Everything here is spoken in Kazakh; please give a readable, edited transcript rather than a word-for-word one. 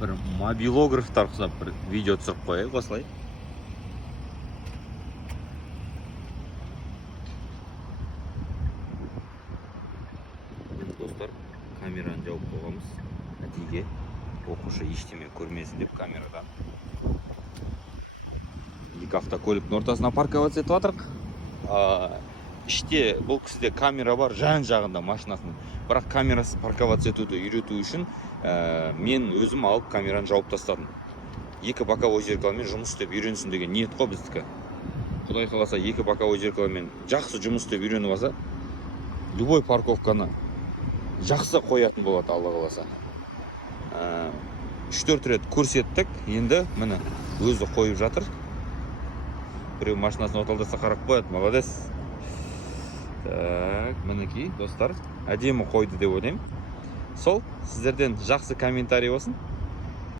бір мобилографтар ұқсап бір видео түсіріп қояйық осылай. Достар, камераны жауып қойғанбыз. Әдейіге оқушы ештеме көрмесін деп камерадан. Екі автокөліктің ортасына парковаться етіп жатырық. Іште бұл кісіде камера бар, жан жағында машинасының. Бірақ камерасы парковаться етуді үйрету үшін мен өзім алып камераны жауып тастадым. Екі боковой зеркалмен жұмыс істеп үйренсін деген ниет қой біздікі. Құдай қаласа, екі боковой зеркалмен жақсы жұмыс істеп үйреніп алса, любой парковканы жақсы қоятын болады, алла қаласа. 3-4 рет көрсеттік, енді міне өзі қойып жатыр. Біреу машинасын оталдаса қарап қояды, молодец. Так, мінекей достар, әдемі қойды деп ойлаймын. Сол, сіздерден жақсы комментарий болсын.